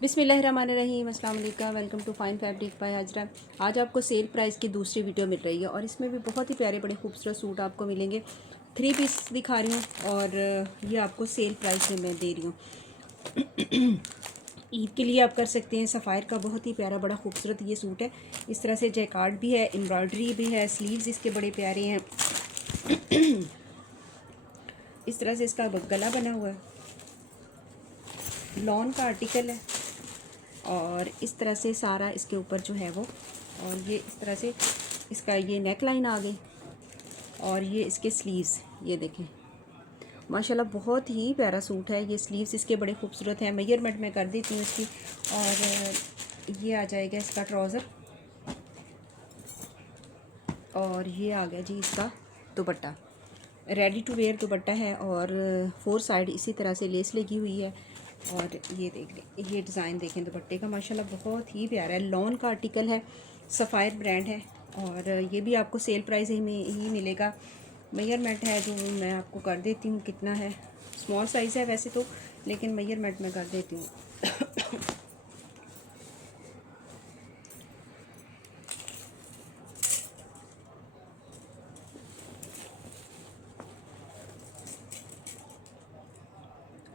बिस्मिल्लाहिर्रहमानिर्रहीम, अस्सलाम वालेकुम। Welcome to fine fabric by Hajra. आज आपको सेल प्राइस की दूसरी वीडियो मिल रही है और इसमें भी बहुत ही प्यारे बड़े खूबसूरत सूट आपको मिलेंगे। 3 पीस दिखा रही हूँ और ये आपको सेल प्राइस में मैं दे रही हूँ। ईद के लिए आप कर सकते हैं। सफ़ायर का बहुत ही प्यारा बड़ा खूबसूरत ये सूट है। इस तरह से जैकार्ड भी है, एम्ब्रॉयडरी भी है, स्लीव्स इसके बड़े प्यारे हैं। इस तरह से इसका गला बना हुआ है, लॉन का आर्टिकल है और इस तरह से सारा इसके ऊपर जो है वो, और ये इस तरह से इसका ये नेक लाइन आ गई और ये इसके स्लीव्स ये देखें, माशाल्लाह बहुत ही प्यारा सूट है। ये स्लीव्स इसके बड़े खूबसूरत हैं। मेजरमेंट मैं कर देती हूँ इसकी। और ये आ जाएगा इसका ट्राउज़र और ये आ गया जी इसका dupatta. Ready to wear dupatta है और 4 साइड इसी तरह से लेस लगी हुई है। और ये देख लें, ये डिज़ाइन देखें दुपट्टे का, माशाल्लाह बहुत ही प्यारा है। लॉन का आर्टिकल है, सफ़ायर ब्रांड है और ये भी आपको सेल प्राइस में ही मिलेगा। मेजरमेंट है जो मैं आपको कर देती हूँ, कितना है, स्मॉल साइज़ है वैसे तो, लेकिन मेजरमेंट मैं कर देती हूँ।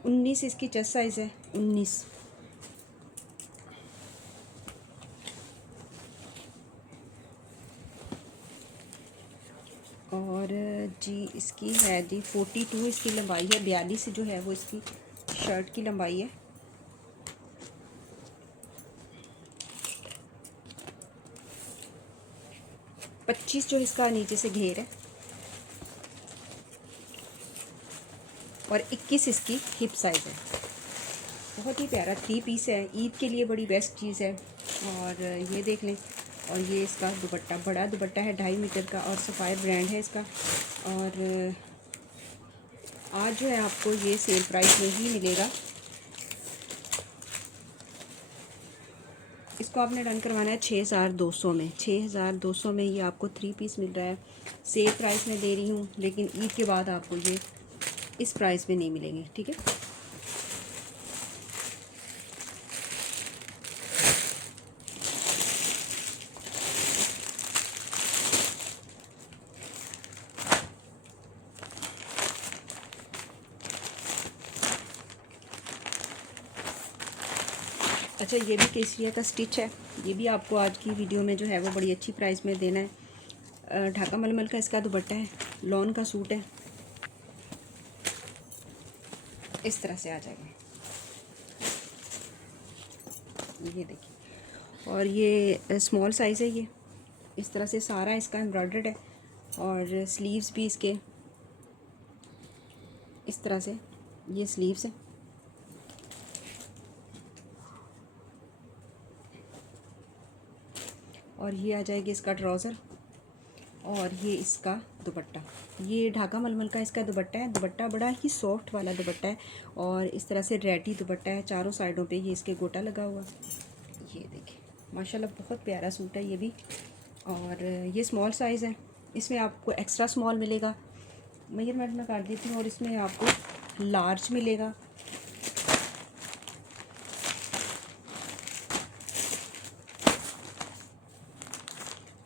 19 इसकी चेस्ट साइज़ है, 19। और जी इसकी है जी 42 इसकी लंबाई है, 42 जो है वो इसकी शर्ट की लंबाई है। पच्चीस जो इसका नीचे से घेर है और 21 इसकी हिप साइज़ है। बहुत ही प्यारा 3 पीस है, ईद के लिए बड़ी बेस्ट चीज़ है। और ये देख लें, और ये इसका दुपट्टा, बड़ा दुपट्टा है 2.5 मीटर का और सफ़ायर ब्रांड है इसका। और आज जो है आपको ये सेल प्राइस में ही मिलेगा। इसको आपने रन करवाना है 6200 में। 6200 में ये आपको 3 पीस मिल रहा है। सेल प्राइस में दे रही हूँ, लेकिन ईद के बाद आपको ये इस प्राइस में नहीं मिलेंगे, ठीक है। अच्छा, ये भी केसरिया का स्टिच है। ये भी आपको आज की वीडियो में जो है वो बड़ी अच्छी प्राइस में देना है। ढाका मलमल का इसका दुपट्टा है, लॉन का सूट है, इस तरह से आ जाएगा, ये देखिए। और ये स्मॉल साइज़ है, ये इस तरह से सारा इसका एम्ब्रॉयडर्ड है और स्लीव्स भी इसके इस तरह से, ये स्लीव्स है। और ये आ जाएगी इसका ट्राउज़र और ये इसका दुपट्टा। ये ढाका मलमल का इसका दुपट्टा है। दुपट्टा बड़ा ही सॉफ्ट वाला दुपट्टा है और इस तरह से रेडी दुपट्टा है। चारों साइडों पे ये इसके गोटा लगा हुआ, ये देखिए, माशाल्लाह बहुत प्यारा सूट है ये भी। और ये स्मॉल साइज़ है, इसमें आपको एक्स्ट्रा स्मॉल मिलेगा, मेजरमेंट में कर देती हूँ, और इसमें आपको लार्ज मिलेगा।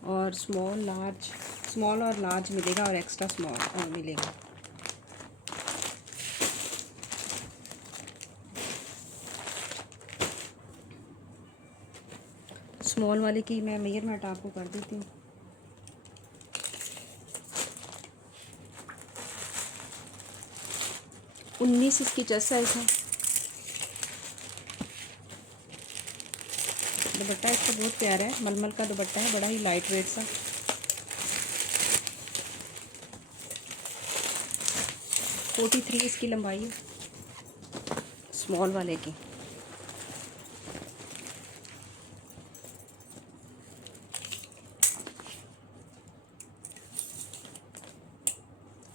और स्मॉल और लार्ज मिलेगा और एक्स्ट्रा स्मॉल मिलेगा। स्मॉल वाले की मैं मेजरमेंट आपको कर देती हूँ। उन्नीस इसकी चेस्ट साइज़ है। दुपट्टा इसका बहुत प्यारा है, मलमल का दुपट्टा है, बड़ा ही लाइट वेट सा। फोर्टी 43 इसकी लंबाई है स्मॉल वाले की।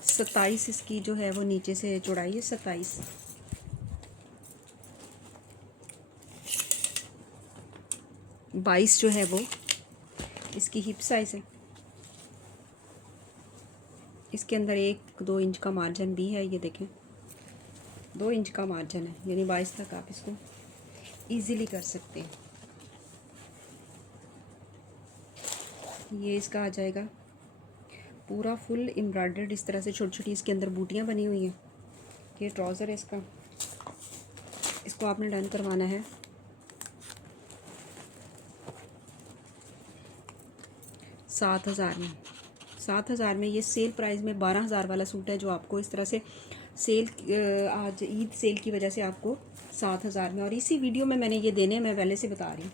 सत्ताईस इसकी जो है वो नीचे से चौड़ाई है, 27। बाईस जो है वो इसकी हिप साइज़ है। इसके अंदर 1-2 इंच का मार्जिन भी है, ये देखें, 2 इंच का मार्जिन है, यानी 22 तक आप इसको इजीली कर सकते हैं। ये इसका आ जाएगा पूरा फुल एम्ब्रॉयडर्ड, इस तरह से छोटी छोटी इसके अंदर बूटियाँ बनी हुई हैं। ये ट्राउज़र है इसका, इसको आपने डन करवाना है 7,000 में। 7,000 में ये सेल प्राइस में 12,000 वाला सूट है, जो आपको इस तरह से सेल आज ईद सेल की वजह से आपको 7,000 में, और इसी वीडियो में मैंने ये देने हैं, मैं पहले से बता रही हूँ,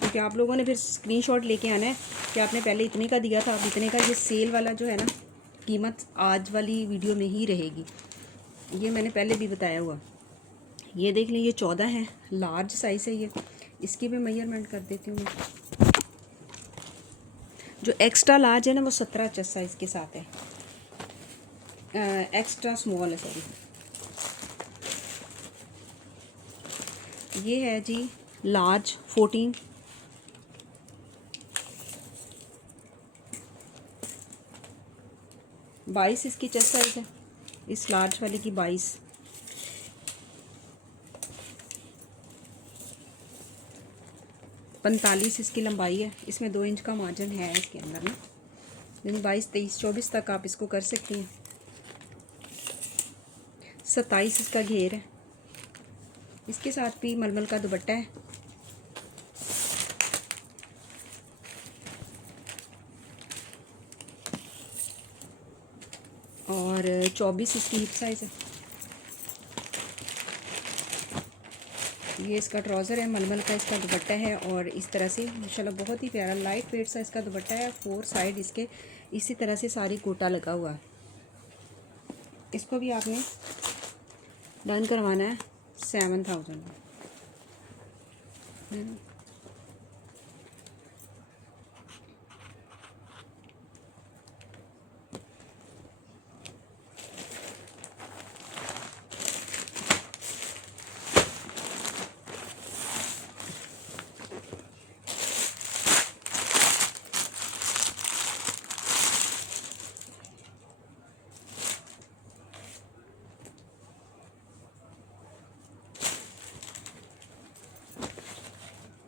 क्योंकि आप लोगों ने फिर स्क्रीनशॉट लेके आना है कि आपने पहले इतने का दिया था, अब इतने का। ये सेल वाला जो है ना, कीमत आज वाली वीडियो में ही रहेगी, ये मैंने पहले भी बताया हुआ। ये देख लें, ये 14 है, लार्ज साइज़ है ये। इसकी भी मेजरमेंट कर देती हूँ मैं। जो एक्स्ट्रा लार्ज है ना, वो 17 चेस्ट साइज़ के साथ है। एक्स्ट्रा स्मॉल है, सॉरी। ये है जी लार्ज 14। बाईस इसकी चेस्ट साइज़ है, इस लार्ज वाले की 22। पैंतालीस इसकी लंबाई है, इसमें 2 इंच का मार्जिन है इसके अंदर ना, यानी 22, 23, 24 तक आप इसको कर सकती हैं। 27 इसका घेर है, इसके साथ भी मलमल का दुपट्टा है। और 24 इसकी हिप साइज़ है। ये इसका ट्राउज़र है, मलमल का इसका दुपट्टा है, और इस तरह से माशाल्लाह बहुत ही प्यारा लाइट वेट सा इसका दुपट्टा है। 4 साइड इसके इसी तरह से सारी कोटा लगा हुआ है। इसको भी आपने डन करवाना है 7,000 में, है ना।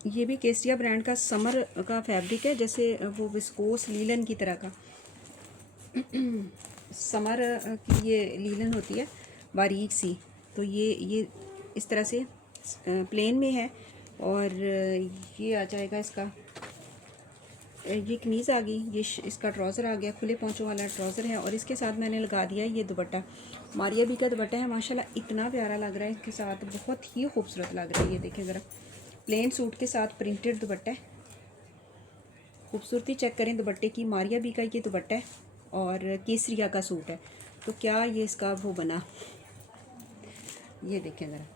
ये भी केसिया ब्रांड का समर का फैब्रिक है, जैसे वो विस्कोस लीलन की तरह का। समर की ये लीलन होती है बारीक सी, तो ये इस तरह से प्लेन में है। और ये आ जाएगा इसका, ये कमीज़ आ गई, ये इसका ट्राउज़र आ गया, खुले पोंचों वाला ट्राउज़र है। और इसके साथ मैंने लगा दिया ये दुपट्टा, मारिया बी का दुपट्टा है। माशाल्लाह इतना प्यारा लग रहा है, इसके साथ बहुत ही खूबसूरत लग रहा है। ये देखें ज़रा, प्लेन सूट के साथ प्रिंटेड दुपट्टा है। खूबसूरती चेक करें दुपट्टे की, मारिया बी का ये दुपट्टा है और केसरिया का सूट है, तो क्या ये इसका वो बना, ये देखें ज़रा।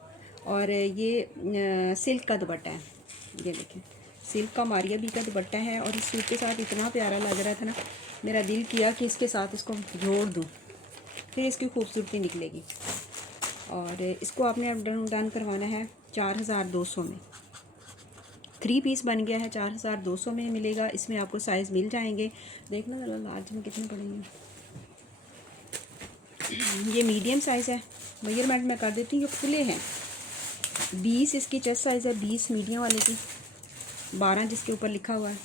और ये सिल्क का दुपट्टा है, ये देखें सिल्क का मारिया बी का दुपट्टा है। और इस सूट के साथ इतना प्यारा लग रहा था ना, मेरा दिल किया कि इसके साथ इसको जोड़ दूँ, फिर इसकी खूबसूरती निकलेगी। और इसको आपने अब डन करवाना है 4,200 में। 3 पीस बन गया है, 4,200 में मिलेगा। इसमें आपको साइज़ मिल जाएंगे, देखना ज़रा लार्ज में कितने पड़ेंगे। ये मीडियम साइज़ है, मेजरमेंट मैं कर देती हूँ, ये खुले हैं। 20 इसकी चेस्ट साइज़ है, 20 मीडियम वाले की, 12 जिसके ऊपर लिखा हुआ है।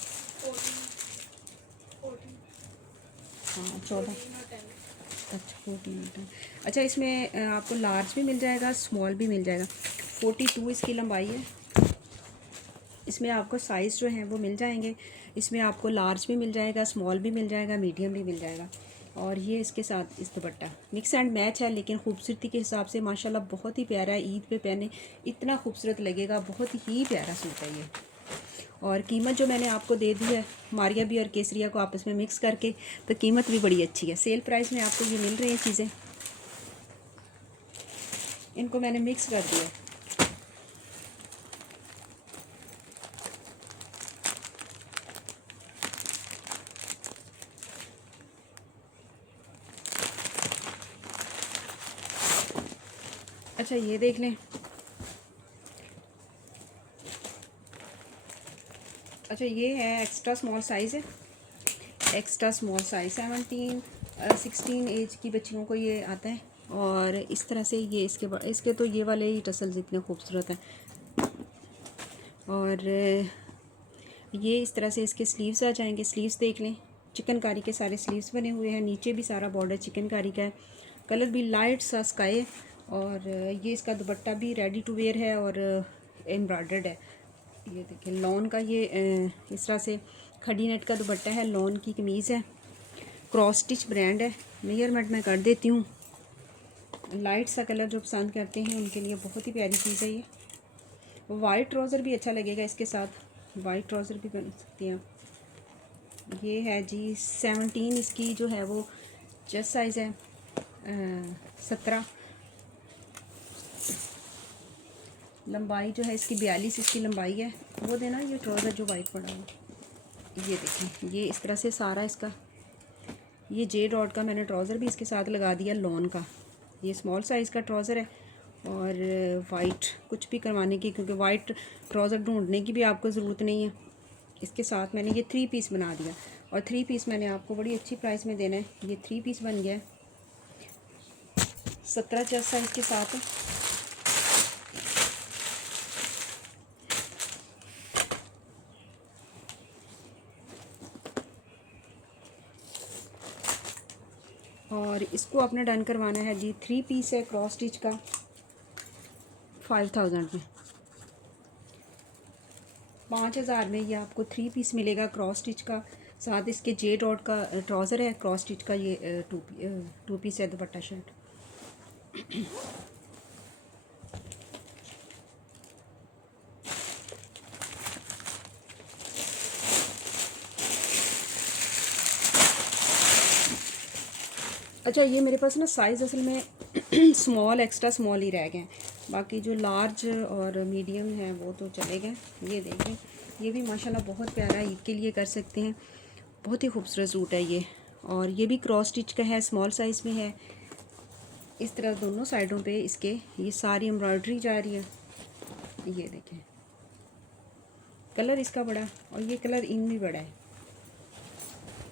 हाँ 14, अच्छा 14। अच्छा, इसमें आपको लार्ज भी मिल जाएगा, स्मॉल भी मिल जाएगा। 42 इसकी लंबाई है। इसमें आपको साइज़ जो हैं वो मिल जाएंगे। इसमें आपको लार्ज भी मिल जाएगा, स्मॉल भी मिल जाएगा, मीडियम भी मिल जाएगा। और ये इसके साथ इस दुपट्टा मिक्स एंड मैच है, लेकिन खूबसूरती के हिसाब से माशाल्लाह बहुत ही प्यारा है। ईद पे पहने इतना खूबसूरत लगेगा, बहुत ही प्यारा सूट है ये। और कीमत जो मैंने आपको दे दी है मारिया बी और केसरिया को आपस में मिक्स करके, तो कीमत भी बड़ी अच्छी है। सेल प्राइस में आपको ये मिल रही हैं चीज़ें, इनको मैंने मिक्स कर दिया। अच्छा ये देख लें, अच्छा ये है एक्स्ट्रा स्मॉल साइज़ है, एक्स्ट्रा स्मॉल साइज़ 16 एज की बच्चियों को ये आता है। और इस तरह से ये इसके तो ये वाले ही टसल्स इतने खूबसूरत हैं। और ये इस तरह से इसके स्लीव्स आ जाएंगे। स्लीव्स देख लें, चिकनकारी के सारे स्लीव्स बने हुए हैं। नीचे भी सारा बॉर्डर चिकनकारी का है। कलर भी लाइट सा स्काई है। और ये इसका दुपट्टा भी रेडी टू वेयर है और एम्ब्रॉयडर्ड है। ये देखिए लॉन का, ये इस तरह से खड़ी नेट का दुपट्टा है। लॉन की कमीज़ है, क्रॉस स्टिच ब्रांड है। मेजरमेंट मैं कर देती हूँ। लाइट सा कलर जो पसंद करते हैं उनके लिए बहुत ही प्यारी चीज़ है ये। वाइट ट्राउज़र भी अच्छा लगेगा इसके साथ, वाइट ट्राउज़र भी पहन सकती हैं आप। ये है जी 17, इसकी जो है वो चेस्ट साइज़ है 17, लंबाई जो है इसकी 42 इसकी लंबाई है। वो देना ये ट्राउज़र जो वाइट पड़ा हुआ, ये देखें ये इस तरह से सारा इसका, ये जे डॉट का मैंने ट्राउज़र भी इसके साथ लगा दिया लॉन का। ये स्मॉल साइज़ का ट्राउज़र है और वाइट कुछ भी करवाने की, क्योंकि वाइट ट्राउज़र ढूंढने की भी आपको ज़रूरत नहीं है। इसके साथ मैंने ये 3 पीस बना दिया और 3 पीस मैंने आपको बड़ी अच्छी प्राइस में देना है। ये 3 पीस बन गया है 17 चेस्ट साइज़ के साथ है। और इसको आपने डन करवाना है जी 3 पीस है क्रॉस स्टिच का 5000 में। 5000 में ये आपको 3 पीस मिलेगा क्रॉस स्टिच का। साथ इसके जे डॉट का ट्राउज़र है, क्रॉस स्टिच का ये टू पीस है दुपट्टा शर्ट। अच्छा ये मेरे पास ना साइज़ असल में स्मॉल एक्स्ट्रा स्मॉल ही रह गए हैं, बाकी जो लार्ज और मीडियम है वो तो चले गए। ये देखें ये भी माशाल्लाह बहुत प्यारा है, ईद के लिए कर सकते हैं। बहुत ही खूबसूरत सूट है ये। और ये भी क्रॉस स्टिच का है, स्मॉल साइज़ में है। इस तरह दोनों साइडों पे इसके ये सारी एम्ब्रॉयडरी जा रही है। ये देखें कलर इसका बड़ा, और ये कलर इन भी बड़ा है।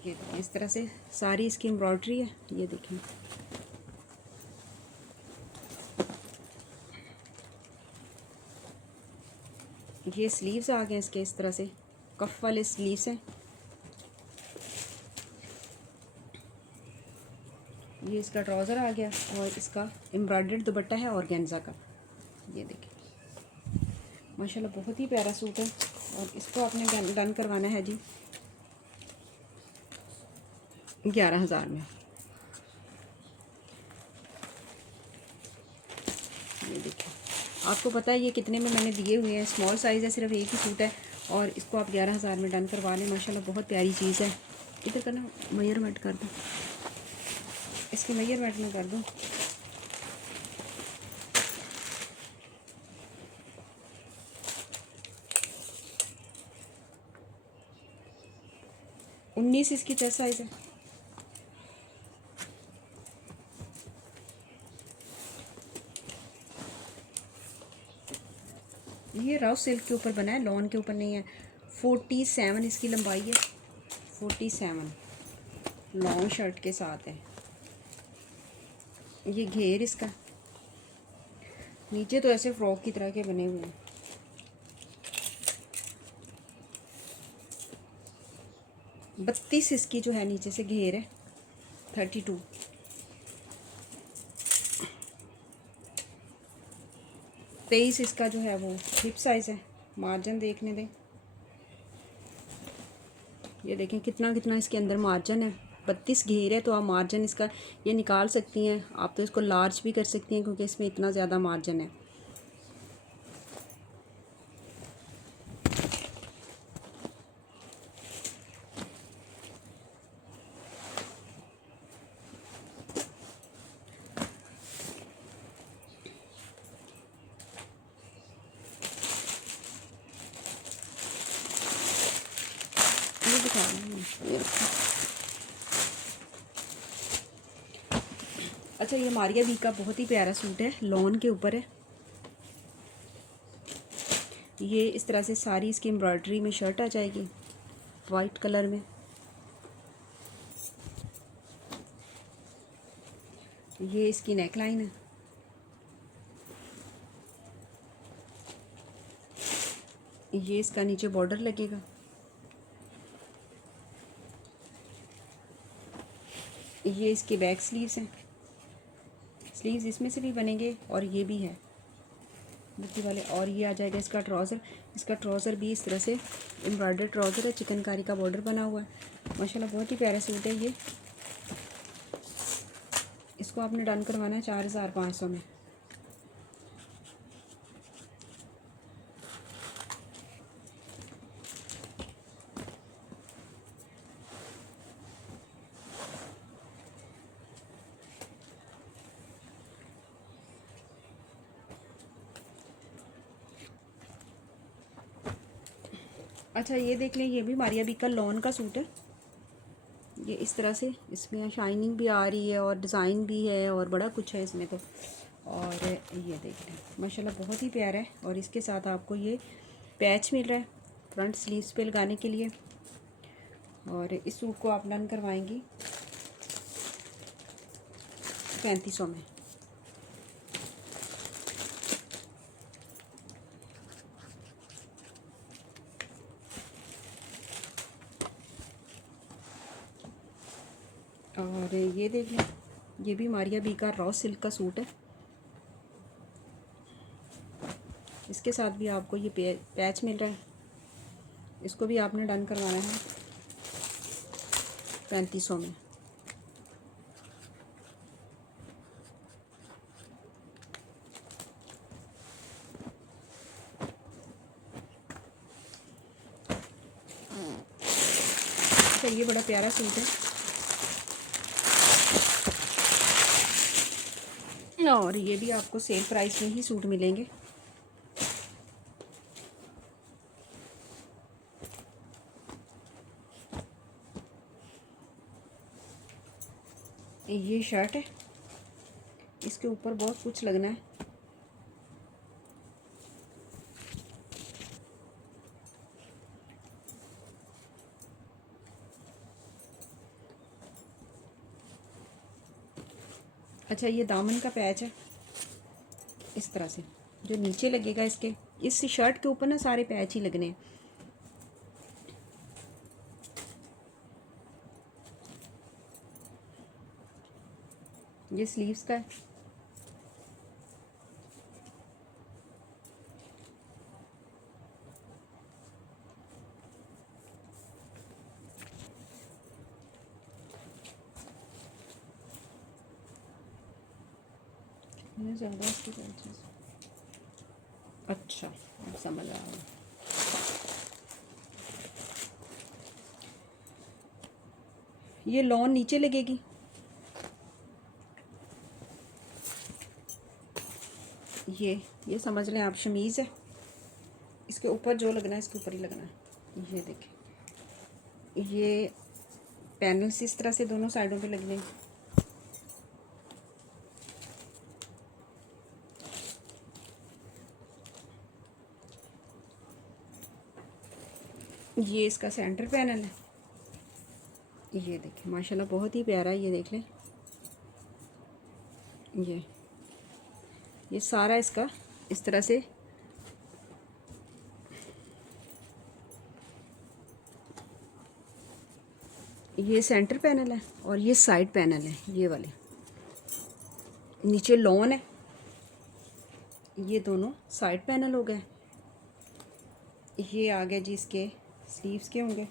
ये इस तरह से सारी इसकी एम्ब्रॉयडरी है। ये देखें ये स्लीव्स आ गए इसके, इस तरह से कफ वाले स्लीव्स हैं। ये इसका ट्राउज़र आ गया और इसका एम्ब्रॉयडर्ड दुपट्टा है ऑर्गेन्जा का। ये देखिए माशाल्लाह बहुत ही प्यारा सूट है। और इसको आपने डन करवाना है जी 11000 में। ये देखिए आपको पता है ये कितने में मैंने दिए हुए हैं। स्मॉल साइज़ है, सिर्फ एक ही सूट है और इसको आप 11000 में डन करवा लें। माशाल्लाह बहुत प्यारी चीज़ है। इधर करना मेजरमेंट कर दूँ, इसकी मेजरमेंट में कर दूँ। उन्नीस इसकी चेस्ट साइज़ है। ये रॉ सिल्क के ऊपर बना है, लॉन के ऊपर नहीं है। 47 इसकी लंबाई है, 47 लॉन्ग शर्ट के साथ है। ये घेर इसका, नीचे तो ऐसे फ्रॉक की तरह के बने हुए हैं। बत्तीस इसकी जो है नीचे से घेर है, 32। तेईस इसका जो है वो हिप साइज़ है। मार्जिन देखने दें, ये देखें कितना कितना इसके अंदर मार्जिन है। 32 घेर है तो आप मार्जिन इसका ये निकाल सकती हैं। आप तो इसको लार्ज भी कर सकती हैं क्योंकि इसमें इतना ज़्यादा मार्जिन है। ये दिखा रही हूँ, ये रखो। अच्छा ये मारिया बी का बहुत ही प्यारा सूट है, लॉन के ऊपर है। ये इस तरह से सारी इसकी एम्ब्रॉयडरी में शर्ट आ जाएगी वाइट कलर में। ये इसकी नेक लाइन है। ये इसका नीचे बॉर्डर लगेगा। ये इसके बैक स्लीव्स हैं, स्लीव्स इसमें से भी बनेंगे और ये भी है बुट्टी वाले। और ये आ जाएगा इसका ट्राउज़र। इसका ट्राउज़र भी इस तरह से एम्ब्रॉयडर्ड ट्राउज़र है, चिकनकारी का बॉर्डर बना हुआ है। माशाल्लाह बहुत ही प्यारा सूट है ये। इसको आपने डन करवाना है 4500 में। अच्छा ये देख लें, ये भी मारिया बी का लॉन का सूट है। ये इस तरह से इसमें शाइनिंग भी आ रही है और डिज़ाइन भी है और बड़ा कुछ है इसमें तो। और ये देख लें माशाल्लाह बहुत ही प्यारा है। और इसके साथ आपको ये पैच मिल रहा है फ्रंट स्लीव्स पे लगाने के लिए। और इस सूट को आप डन करवाएंगी 3500 में। और ये देख लें, ये भी मारिया बी का रॉ सिल्क का सूट है। इसके साथ भी आपको ये पैच मिल रहा है। इसको भी आपने डन करवाना है 3500 में। अच्छा ये बड़ा प्यारा सूट है और ये भी आपको सेल प्राइस में ही सूट मिलेंगे। ये शर्ट है, इसके ऊपर बहुत कुछ लगना है। अच्छा ये दामन का पैच है इस तरह से जो नीचे लगेगा इसके। इस शर्ट के ऊपर ना सारे पैच ही लगने हैं। ये स्लीव्स का है। ज़्यादा इसके पैचेस। अच्छा अब समझ आ रहा है। ये लॉन नीचे लगेगी। ये समझ लें आप, शमीज़ है, इसके ऊपर जो लगना है इसके ऊपर ही लगना है। ये देखें, ये पैनल्स इस तरह से दोनों साइडों पे लगने हैं। ये इसका सेंटर पैनल है। ये देखें माशाल्लाह बहुत ही प्यारा है। ये देख लें, ये सारा इसका इस तरह से ये सेंटर पैनल है और ये साइड पैनल है। ये वाले नीचे लॉन है। ये दोनों साइड पैनल हो गए। ये आ गया जी इसके स्लीव्स के होंगे।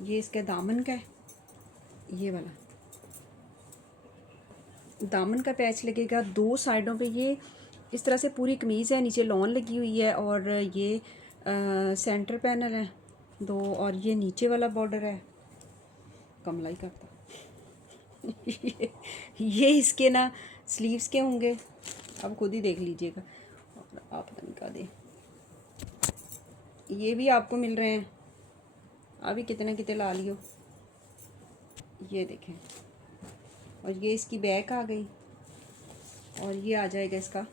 ये इसका दामन का है, ये वाला दामन का पैच लगेगा दो साइडों पे। ये इस तरह से पूरी कमीज़ है, नीचे लॉन लगी हुई है और ये सेंटर पैनल है दो। और ये नीचे वाला बॉर्डर है, कमलाई करता ये इसके ना स्लीव्स के होंगे, अब खुद ही देख लीजिएगा। आप पता नहीं क्या दे, ये भी आपको मिल रहे हैं। अभी कितने कितने ला लियो। ये देखें, और ये इसकी बैक आ गई और ये आ जाएगा इसका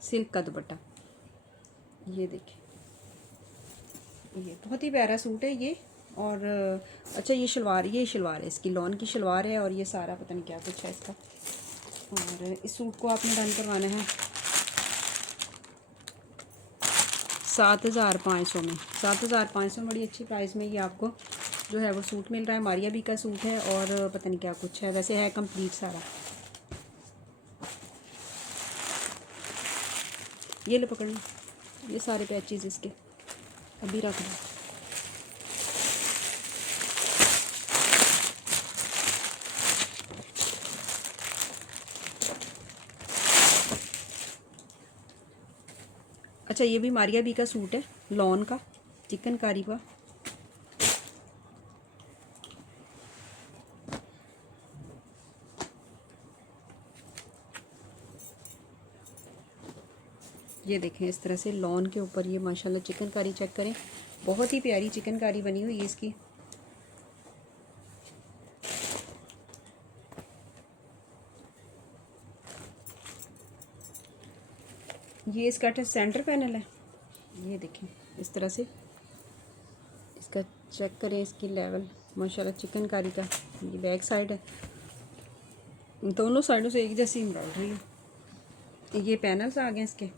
सिल्क का दुपट्टा। ये देखें, ये बहुत ही प्यारा सूट है ये। और अच्छा ये शलवार है इसकी, लॉन की शलवार है और ये सारा पता नहीं क्या कुछ है इसका। और इस सूट को आपने डन करवाना है 7,500 में, 7,500 में बड़ी अच्छी प्राइस में ये आपको जो है वो सूट मिल रहा है। मारिया बी का सूट है और पता नहीं क्या कुछ है, वैसे है कंप्लीट सारा। ये लो पकड़ना, ये सारे पैचेस इसके अभी रख दो। अच्छा ये भी मारिया बी का सूट है, लॉन का, चिकनकारी का। ये देखें इस तरह से लॉन के ऊपर ये माशाल्लाह चिकनकारी चेक करें, बहुत ही प्यारी चिकनकारी बनी हुई है इसकी। ये इसका सेंटर पैनल है, ये देखें इस तरह से इसका चेक करें, इसकी लेवल माशाल्लाह चिकनकारी का। ये बैक साइड है, दोनों साइडों से एक जैसी एम्ब्रॉयडरी है। ये पैनल्स आ गए इसके।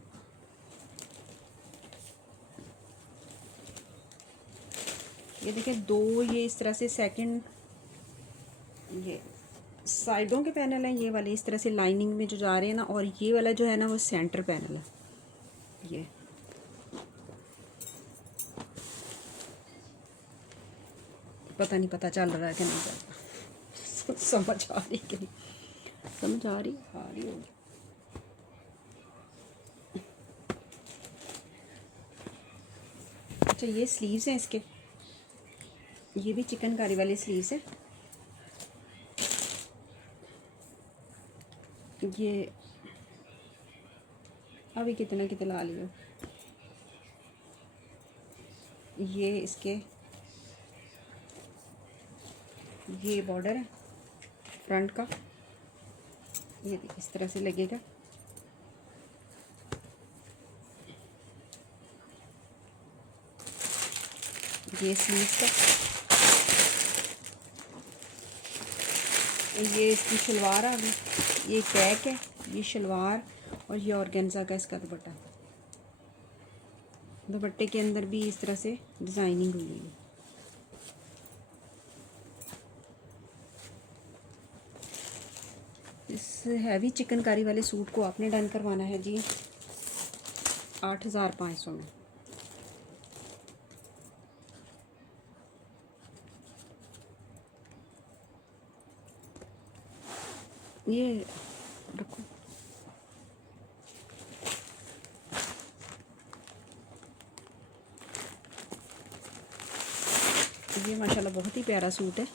ये देखें दो ये इस तरह से सेकंड ये साइडों के पैनल हैं, ये वाले इस तरह से लाइनिंग में जो जा रहे हैं ना, और ये वाला जो है ना वो सेंटर पैनल है। ये पता नहीं पता चल रहा है कि नहीं चल रहा समझ आ रही कि नहीं समझ आ रही होगी। अच्छा ये स्लीव्स हैं इसके, ये भी चिकनकारी वाले स्लीव्स हैं। ये अभी कितना कितना लियो। ये इसके ये बॉर्डर है फ्रंट का, ये इस तरह से लगेगा। ये स्लीव्स का, ये इसकी शलवार आ गई, ये बैक है, ये शलवार, और ये ऑर्गेन्जा का इसका दुपट्टा। दुपट्टे के अंदर भी इस तरह से डिज़ाइनिंग हुई है। इस हैवी चिकनकारी वाले सूट को आपने डन करवाना है जी 8,500 में। ये रखो, ये माशाल्लाह बहुत ही प्यारा सूट है।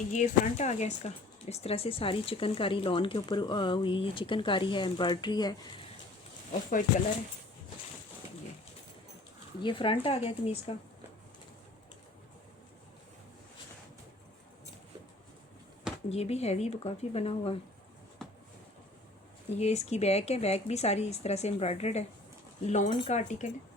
ये फ्रंट आ गया इसका, इस तरह से सारी चिकनकारी लॉन के ऊपर हुई, ये चिकनकारी है, एम्ब्रॉयडरी है, ऑफ वाइट कलर है। ये फ्रंट आ गया कमीज़ का। ये भी हैवी काफ़ी बना हुआ है। ये इसकी बैक है, बैक भी सारी इस तरह से एम्ब्रॉयडर्ड है, लॉन का आर्टिकल है।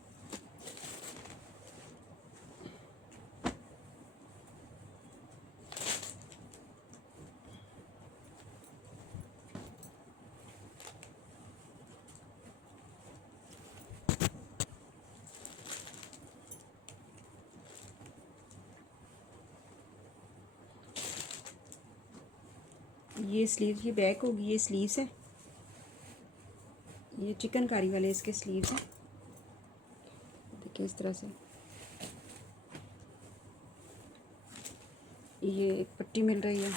ये स्लीव की बैक होगी, ये स्लीव्स है, ये चिकनकारी वाले इसके स्लीव्स हैं। देखिए इस तरह से ये एक पट्टी मिल रही है।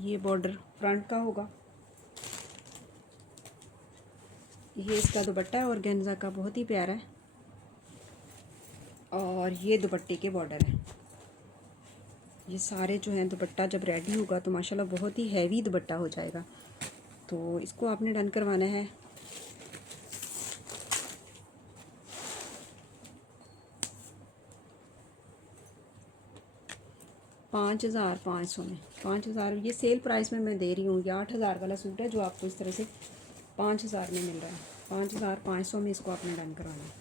ये बॉर्डर फ्रंट का होगा। ये इसका दुपट्टा है ऑर्गेन्जा का, बहुत ही प्यारा है। और ये दुपट्टे के बॉर्डर है। ये सारे जो हैं दुपट्टा जब रेडी होगा तो माशाल्लाह बहुत ही हैवी दुपट्टा हो जाएगा। तो इसको आपने डन करवाना है 5,500 में। 5,000 ये सेल प्राइस में मैं दे रही हूँ। ये 8,000 वाला सूट है जो आपको इस तरह से 5,000 में मिल रहा है। 5,500 में इसको आपने डन करवाना है।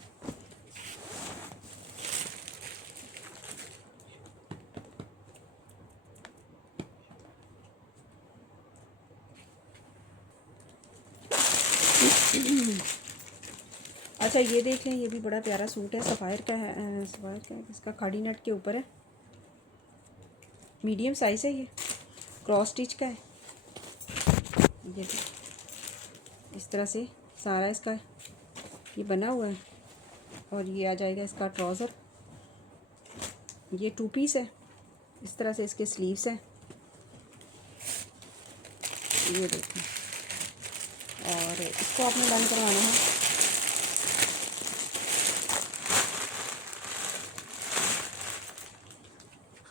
अच्छा ये देखें, ये भी बड़ा प्यारा सूट है, सफ़ायर का है, सफ़ायर का है, इसका खाड़ी नेट के ऊपर है, मीडियम साइज़ है, ये क्रॉस स्टिच का है। ये इस तरह से सारा इसका ये बना हुआ है, और ये आ जाएगा इसका ट्राउज़र। ये 2 पीस है, इस तरह से इसके स्लीव्स हैं, ये देखें। और इसको आपने डन करवाना है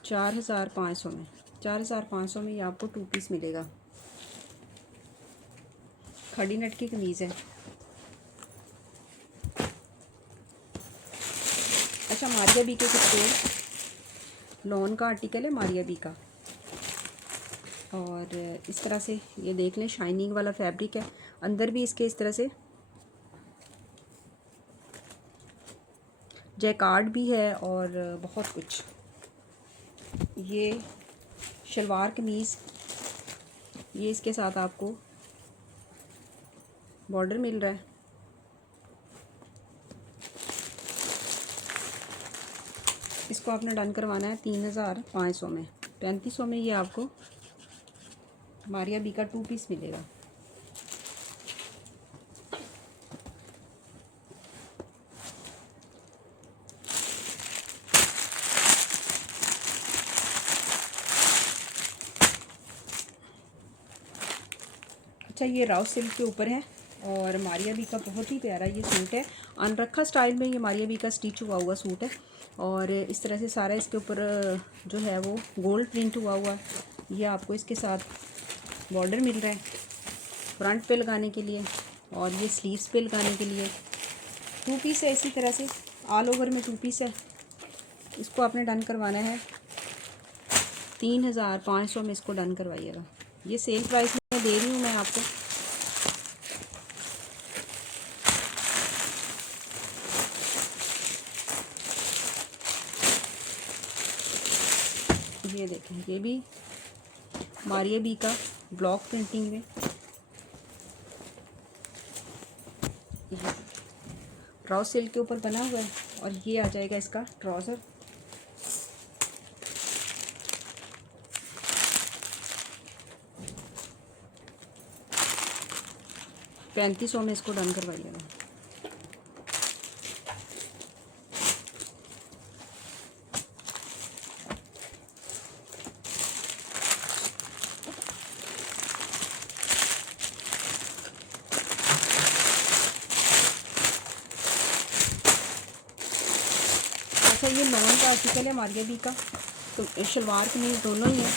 4500 में। 4500 में ये आपको 2 पीस मिलेगा। खड़ी नट की कमीज़ है। अच्छा मारिया बी के कुछ लॉन का आर्टिकल है, मारिया बी का। और इस तरह से ये देख लें, शाइनिंग वाला फैब्रिक है, अंदर भी इसके इस तरह से जैकार्ड भी है और बहुत कुछ। ये शलवार कमीज़, ये इसके साथ आपको बॉर्डर मिल रहा है। इसको आपने डन करवाना है 3500 में। 3500 में ये आपको मारिया बी का 2 पीस मिलेगा। अच्छा ये राव सिल्क के ऊपर है और मारिया बी का बहुत ही प्यारा ये सूट है। अनरखा स्टाइल में ये मारिया बी का स्टिच हुआ हुआ सूट है, और इस तरह से सारा इसके ऊपर जो है वो गोल्ड प्रिंट हुआ हुआ है। ये आपको इसके साथ बॉर्डर मिल रहा है फ्रंट पे लगाने के लिए, और ये स्लीव्स पे लगाने के लिए। 2 पीस है, इसी तरह से ऑल ओवर में 2 पीस है। इसको आपने डन करवाना है 3500 में। इसको डन करवाइएगा। ये सेल प्राइस में दे रही हूँ मैं आपको। ये देखें, ये भी मारिया बी का ब्लॉक प्रिंटिंग में, रॉ सिल्क के ऊपर बना हुआ है। और ये आ जाएगा इसका ट्राउज़र। $3500 में इसको डन करवाइएगा। अच्छा ये लॉन का आर्टिकल है मारिया बी का, तो शलवार कमीज दोनों ही हैं।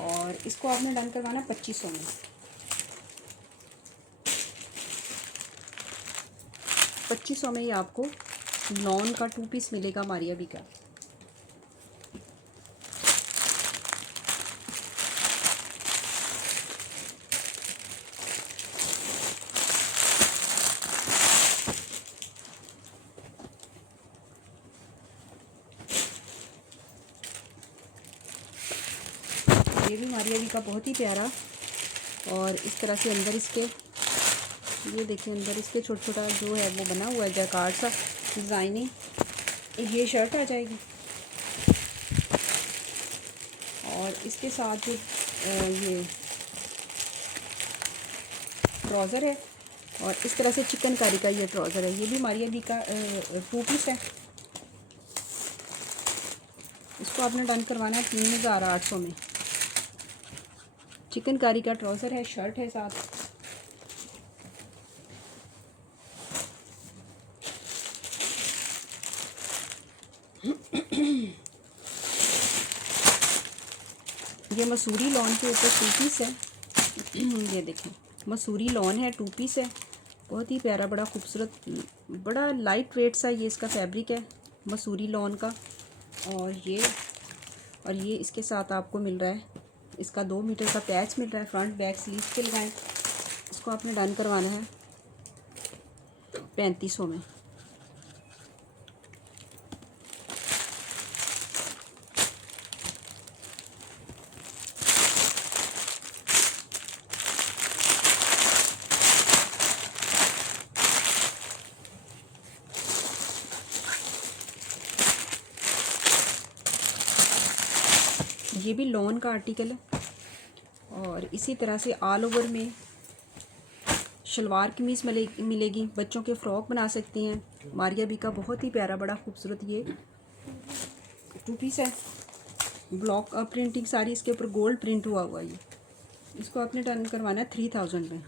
और इसको आपने डन करवाना 2500 में। 2500 में ये आपको लॉन का 2 पीस मिलेगा मारिया बी का। ये भी मारिया बी का बहुत ही प्यारा, और इस तरह से अंदर इसके ये देखिए, अंदर इसके छोटा छोटा जो है वो बना हुआ है जैकार्ड सा डिज़ाइनिंग। ये शर्ट आ जाएगी, और इसके साथ जो ये ट्राउज़र है, और इस तरह से चिकनकारी का ये ट्राउज़र है। ये भी मारिया बी का 2 पीस है। इसको आपने डन करवाना है 3800 में। चिकनकारी का ट्राउज़र है, शर्ट है साथ। ये मसूरी लॉन के ऊपर 2 पीस है। ये देखें, मसूरी लॉन है, 2 पीस है, बहुत ही प्यारा, बड़ा खूबसूरत, बड़ा लाइट वेट सा ये इसका फैब्रिक है मसूरी लॉन का। और ये इसके साथ आपको मिल रहा है, इसका 2 मीटर का पैच मिल रहा है, फ्रंट बैक स्लीव के लगाएं। इसको आपने डन करवाना है 3500 में। ये भी लॉन का आर्टिकल है और इसी तरह से ऑल ओवर में शलवार कमीज़ मिलेगी। बच्चों के फ़्रॉक बना सकती हैं। मारिया बी का बहुत ही प्यारा बड़ा खूबसूरत ये 2 पीस है। ब्लॉक प्रिंटिंग सारी इसके ऊपर गोल्ड प्रिंट हुआ हुआ ये। इसको आपने डन करवाना है 3000 में।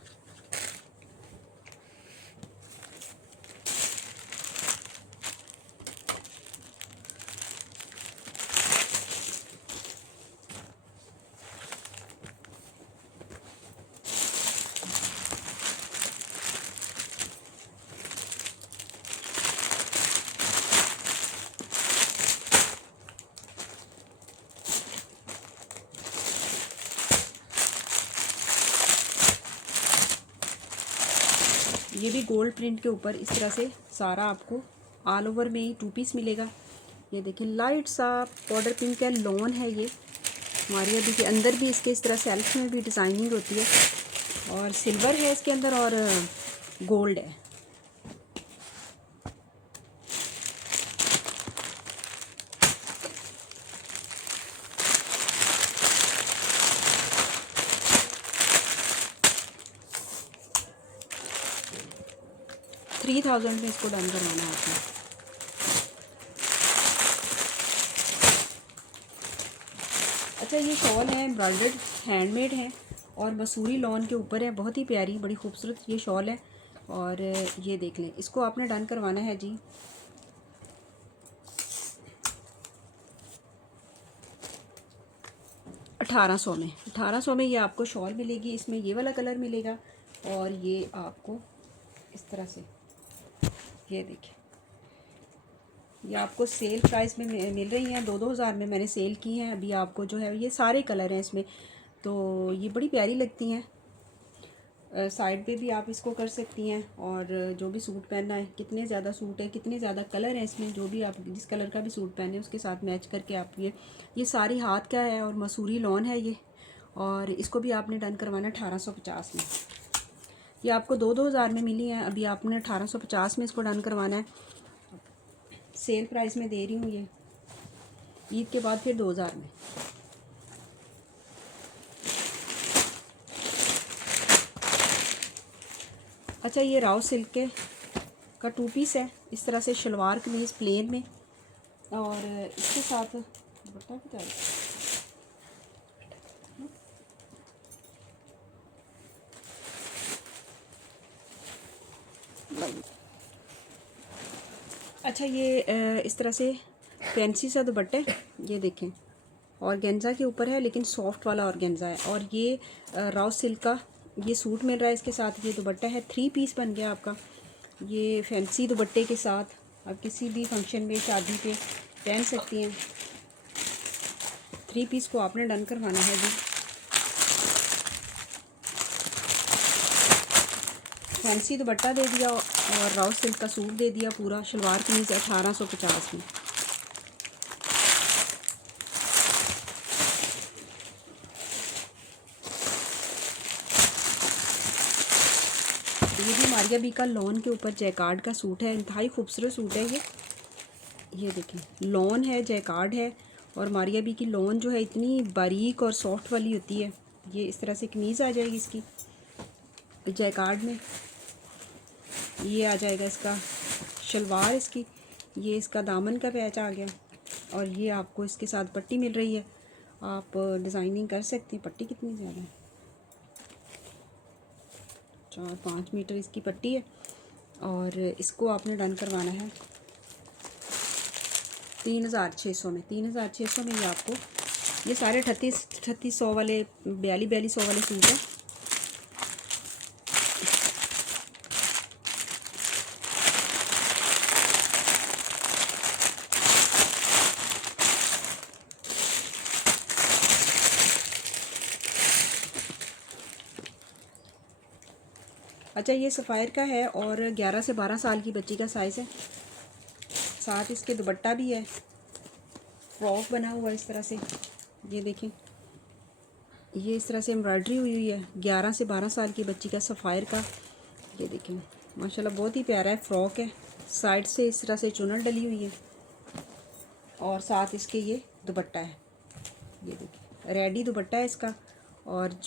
ये भी गोल्ड प्रिंट के ऊपर इस तरह से सारा आपको ऑल ओवर में 2 पीस मिलेगा। ये देखिए लाइट सा पाउडर पिंक है, लॉन है ये। मारिया बी के अंदर भी इसके इस तरह सेल्फ में भी डिज़ाइनिंग होती है और सिल्वर है इसके अंदर और गोल्ड है। $3000 में इसको डन करवाना है आपने। अच्छा ये शॉल है, एम्ब्रॉयडर्ड हैंडमेड है और मसूरी लॉन के ऊपर है। बहुत ही प्यारी बड़ी खूबसूरत ये शॉल है और ये देख लें। इसको आपने डन करवाना है जी 1800 में। 1800 में ये आपको शॉल मिलेगी। इसमें ये वाला कलर मिलेगा और ये आपको इस तरह से ये देखिए, ये आपको सेल प्राइस में मिल रही हैं। 2-2 हज़ार में मैंने सेल की हैं। अभी आपको जो है ये सारे कलर हैं इसमें, तो ये बड़ी प्यारी लगती हैं। साइड पे भी आप इसको कर सकती हैं और जो भी सूट पहनना है, कितने ज़्यादा सूट है, कितने ज़्यादा कलर हैं इसमें, जो भी आप जिस कलर का भी सूट पहने उसके साथ मैच करके आप ये सारी हाथ का है और मसूरी लॉन है ये। और इसको भी आपने डन करवाना 1850 में। ये आपको 2-2 हज़ार में मिली हैं। अभी आपने 1850 में इसको डन करवाना है। सेल प्राइस में दे रही हूँ ये, ईद के बाद फिर 2000 में। अच्छा ये राव सिल्क के का 2 पीस है। इस तरह से शलवार कमीज़ प्लेन में और इसके साथ दुपट्टा भी है। अच्छा ये इस तरह से फैंसी सा दुपट्टे, ये देखें ऑर्गेन्जा के ऊपर है लेकिन सॉफ्ट वाला ऑर्गेन्जा है और ये राव सिल्क का ये सूट मिल रहा है। इसके साथ ये दुपट्टा है। 3 पीस बन गया आपका। ये फैंसी दुपट्टे के साथ आप किसी भी फंक्शन में शादी पे पहन सकती हैं। 3 पीस को आपने डन करवाना है जी। फैंसी दुपट्टा दे दिया और राव सिल्क का सूट दे दिया पूरा। शलवार कमीज़ 1850 में। ये भी मारिया बी का लॉन के ऊपर जैकार्ड का सूट है। इंतहाई खूबसूरत सूट है ये देखें लॉन है, जैकार्ड है और मारिया बी की लॉन जो है इतनी बारीक और सॉफ्ट वाली होती है। ये इस तरह से कमीज़ आ जाएगी इसकी जैकार्ड में। ये आ जाएगा इसका शलवार इसकी। ये इसका दामन का पैच आ गया और ये आपको इसके साथ पट्टी मिल रही है। आप डिज़ाइनिंग कर सकते हैं। पट्टी कितनी ज़्यादा है, 4-5 मीटर इसकी पट्टी है और इसको आपने डन करवाना है 3600 में। 3600 में ये आपको ये सारे 3800 वाले 4200 वाले सूट हैं। अच्छा ये सफ़ायर का है और 11 से 12 साल की बच्ची का साइज़ है। साथ इसके दुपट्टा भी है, फ्रॉक बना हुआ इस तरह से। ये देखें ये इस तरह से एम्ब्रॉयडरी हुई है। 11 से 12 साल की बच्ची का सफ़ायर का। ये देखें माशाल्लाह बहुत ही प्यारा है। फ्रॉक है, साइड से इस तरह से चुनर डली हुई है और साथ इसके ये दुपट्टा है। ये देखिए रेडी दुपट्टा है इसका। और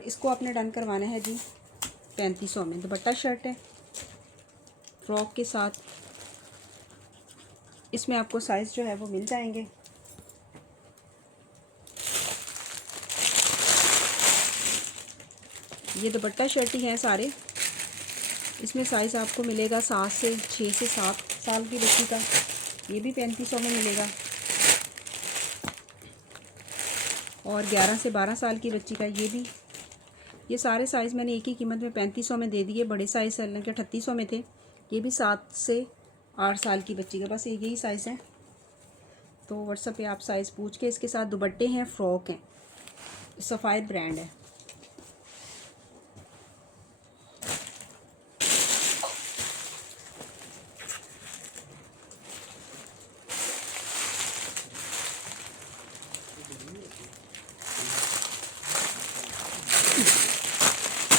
इसको आपने डन करवाना है जी 3500 में। दुपट्टा शर्ट है फ्रॉक के साथ। इसमें आपको साइज़ जो है वो मिल जाएंगे। ये दुपट्टा शर्ट ही हैं सारे। इसमें साइज़ आपको मिलेगा 7 से 6 से 7 साल की बच्ची का, ये भी 3500 में मिलेगा। और 11 से 12 साल की बच्ची का ये भी। ये सारे साइज़ मैंने एक ही कीमत में 3500 में दे दिए। बड़े साइज़ के 3800 में थे। ये भी 7 से 8 साल की बच्ची का, बस यही साइज़ है। तो व्हाट्सएप पे आप साइज़ पूछ के, इसके साथ दुपट्टे हैं, फ्रॉक हैं, सफ़ायर ब्रांड है।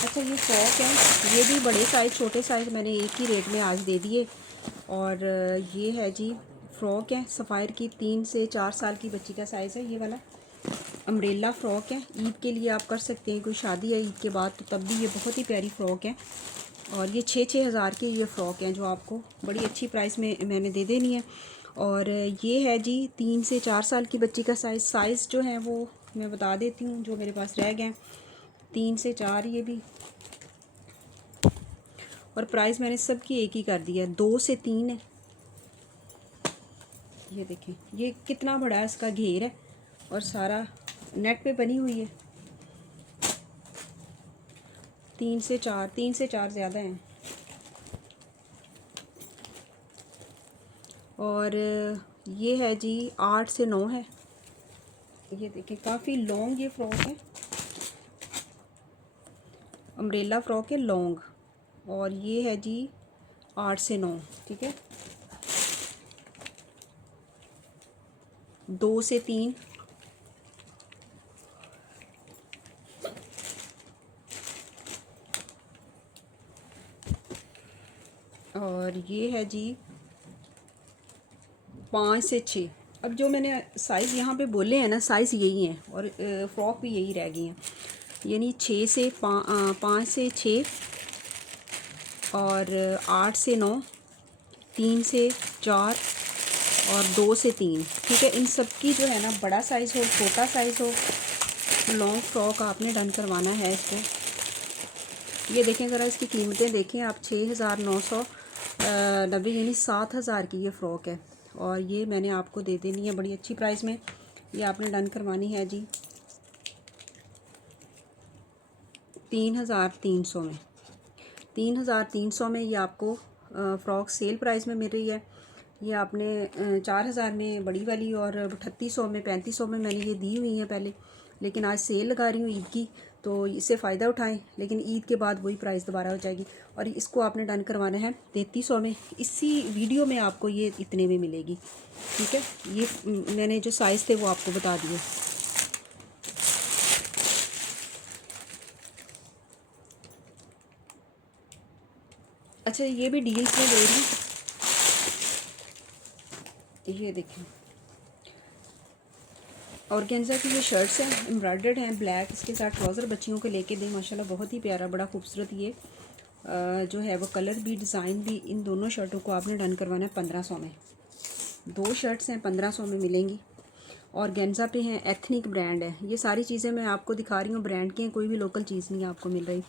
अच्छा ये फ्रॉक है, ये भी बड़े साइज़ छोटे साइज़ मैंने एक ही रेट में आज दे दिए। और ये है जी फ़्रॉक है सफ़ायर की, 3 से 4 साल की बच्ची का साइज़ है। ये वाला अम्ब्रेला फ़्रॉक है, ईद के लिए आप कर सकते हैं, कोई शादी है ईद के बाद तो तब भी ये बहुत ही प्यारी फ़्रॉक है। और ये 6-6 हज़ार की ये फ़्रॉक हैं जो आपको बड़ी अच्छी प्राइस में मैंने दे देनी है। और ये है जी 3 से 4 साल की बच्ची का साइज़ जो है वो मैं बता देती हूँ जो मेरे पास रह गए। 3 से 4 ये भी। और प्राइस मैंने सब की एक ही कर दिया है, 2 से 3 है। ये देखें ये कितना बड़ा है, इसका घेर है और सारा नेट पे बनी हुई है। 3 से 4 ज़्यादा हैं। और ये है जी 8 से 9 है। ये देखें काफ़ी लॉन्ग ये फ़्रॉक है, अम्ब्रेला फ़्रॉक है लॉन्ग। और ये है जी 8 से 9, ठीक है। 2 से 3। और ये है जी 5 से 6। अब जो मैंने साइज़ यहाँ पे बोले हैं ना, साइज़ यही हैं और फ़्रॉक भी यही रह गई हैं, यानी 6 से 5 से 6 और 8 से 9, 3 से 4 और 2 से 3, ठीक है। इन सब की जो है ना बड़ा साइज़ हो छोटा साइज़ हो, लॉन्ग फ्रॉक आपने डन करवाना है इसको। ये देखें ज़रा इसकी कीमतें देखें आप, 6990 यानी 7000 की ये फ़्रॉक है। और ये मैंने आपको दे देनी है बड़ी अच्छी प्राइस में। ये आपने डन करवानी है जी 3300 में। 3300 में ये आपको फ़्रॉक सेल प्राइस में मिल रही है। ये आपने 4000 में बड़ी वाली और 3800 में 3500 में मैंने ये दी हुई हैं पहले, लेकिन आज सेल लगा रही हूँ ईद की, तो इससे फ़ायदा उठाएं। लेकिन ईद के बाद वही प्राइस दोबारा हो जाएगी। और इसको आपने डन करवाना है 3300 में। इसी वीडियो में आपको ये इतने में मिलेगी, ठीक है। ये मैंने जो साइज़ थे वो आपको बता दिए। अच्छा ये भी डील्स में दे रही हूँ। ये देखें ऑर्गेन्जा की ये शर्ट्स हैं, एम्ब्रॉयडर्ड हैं, ब्लैक, इसके साथ ट्राउज़र बच्चियों के लेके दें, माशाल्लाह बहुत ही प्यारा, बड़ा खूबसूरत। ये जो है वो कलर भी डिज़ाइन भी, इन दोनों शर्टों को आपने डन करवाना है 1500 में। 2 शर्ट्स हैं 1500 में मिलेंगी। ऑर्गेन्जा पे हैं, एथनिक ब्रांड है। ये सारी चीज़ें मैं आपको दिखा रही हूँ ब्रांड की हैं, कोई भी लोकल चीज़ नहीं आपको मिल रही।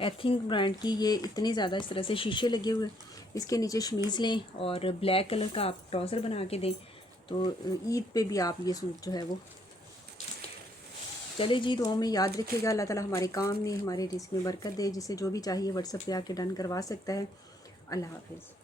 एथनिक ब्रांड की ये इतने ज़्यादा इस तरह से शीशे लगे हुए, इसके नीचे शमीज़ लें और ब्लैक कलर का आप ट्राउज़र बना के दें, तो ईद पे भी आप ये सूट जो है वो। चले जी, दुआओं में याद रखिएगा। अल्लाह ताला हमारे काम में, हमारे रिस्क में बरकत दे। जिसे जो भी चाहिए व्हाट्सएप पे आके डन करवा सकता है। अल्लाह हाफिज़।